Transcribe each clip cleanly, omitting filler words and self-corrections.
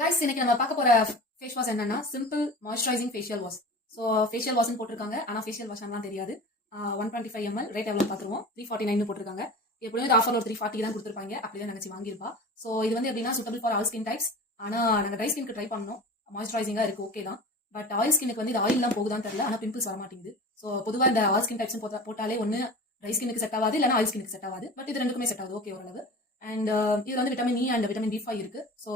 Guys இன்னைக்கு நம்ம பார்க்க போற ஃபேஸ் வாஷ் என்னன்னா simple moisturising facial wash. So facial வாஷ்னு போட்டிருக்காங்க, ஆனால் ஃபேஷியல் வாஷ்லாம் தெரியாது. 125 ml ரேட் எவ்வளோ பார்த்துருவோம். 349 போட்டிருக்காங்க. எப்படியும் இது ஆஃபர் ஒரு 340 தான் கொடுத்துருப்பாங்க, அப்படிதான் நினைச்சு வாங்கியிருப்பா. ஸோ இது வந்து எப்படின்னா suitable for all skin types. ஆனால் நாங்கள் ட்ரை ஸ்கின்க்கு ட்ரை பண்ணோம். மாய்ஸ்சரைசிங்காக இருக்கு, ஓகே தான். பட் ஆயில் ஸ்கின்னுக்கு வந்து இது ஆயில்லாம் போகுதான்னு தெரியல, ஆனால் பிம்பிள்ஸ் வர மாட்டேங்குது. ஸோ பொதுவாக இந்த ஆல் ஸ்கின் டைப்ஸ் போட்டாலே ஒன்று ட்ரை ஸ்கின்னுக்கு செட் ஆகாது, இல்லைனா ஆயில் ஸ்கின்னுக்கு செட் ஆகாது. பட் இது ரெண்டுக்குமே செட் ஆகுது, ஓகே ஓரளவு. அண்ட் இதுல வந்து vitamin E and vitamin B5 இருக்கு. ஸோ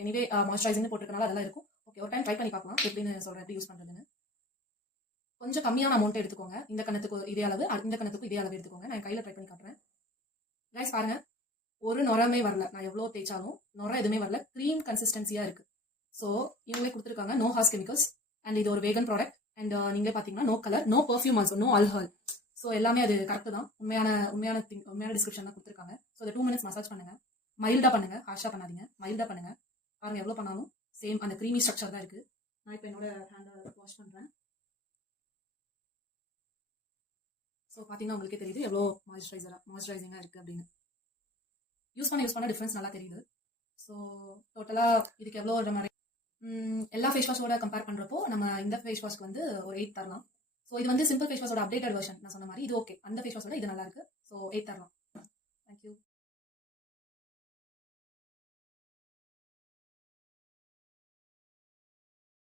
எனிவே மாய்ஸ்சரைசிங் போட்டுருக்கனால அதெல்லாம் இருக்கும். ஓகே, ஒரு டைம் ட்ரை பண்ணி பார்க்கலாம் எப்படின்னு சொல்றேன், எப்படி யூஸ் பண்றதுன்னு. கொஞ்சம் கம்மியான அமௌண்ட் எடுத்துக்கோங்க. இந்த கணத்துக்கு இதே அளவு, இந்த கணத்துக்கு இதே அளவு எடுத்துக்கோங்க. நான் கையில ட்ரை பண்ணி காட்டுறேன். கைஸ் பாருங்க, ஒரு நுரமே வரல. நான் எவ்வளோ தேய்ச்சாலும் நுர எதுவுமே வரல. க்ரீம் கன்சிஸ்டன்சியா இருக்கு. ஸோ இவங்களே கொடுத்துருக்காங்க நோ ஹார்ஸ் கெமிக்கல்ஸ் அண்ட் இது ஒரு வேகன் ப்ராடக்ட். அண்ட் நீங்களே பார்த்தீங்கன்னா no colour, no perfume, also no alcohol. So எல்லாமே அது கரெக்ட் தான். உண்மையான டிஸ்கிரிப்ஷன் தான் கொடுத்துருக்காங்க. ஸோ 2 minutes மசாஜ் பண்ணுங்க. மைல்டா பண்ணுங்க, ஹார்ஷா பண்ணாதீங்க, மைல்டா பண்ணுங்க. பாருங்க எவ்வளோ பண்ணாலும் சேம் அந்த க்ரீமி ஸ்ட்ரக்சர் தான் இருக்கு. நான் இப்போ என்னோட ஹேண்டை வாஷ் பண்றேன். ஸோ பார்த்தீங்கன்னா உங்களுக்கே தெரியுது எவ்வளோ மாய்ஸ்சரைசிங்காக இருக்குது அப்படின்னு. யூஸ் பண்ண டிஃப்ரென்ஸ் நல்லா தெரியுது. ஸோ டோட்டலாக இதுக்கு எவ்வளோ நம்ம எல்லா ஃபேஸ் வாஷோட கம்பேர் பண்ணுறப்போ நம்ம இந்த ஃபேஸ் வாஷ்க்கு வந்து ஒரு 8 தரலாம். ஸோ இது வந்து சிம்பிள் ஃபேஸ் வாஷோட அப்டேட்டட் வெர்ஷன். நான் சொன்ன மாதிரி இது ஓகே, அந்த ஃபேஸ் வாஷோட இது நல்லா இருக்கு. ஸோ 8 தரலாம்.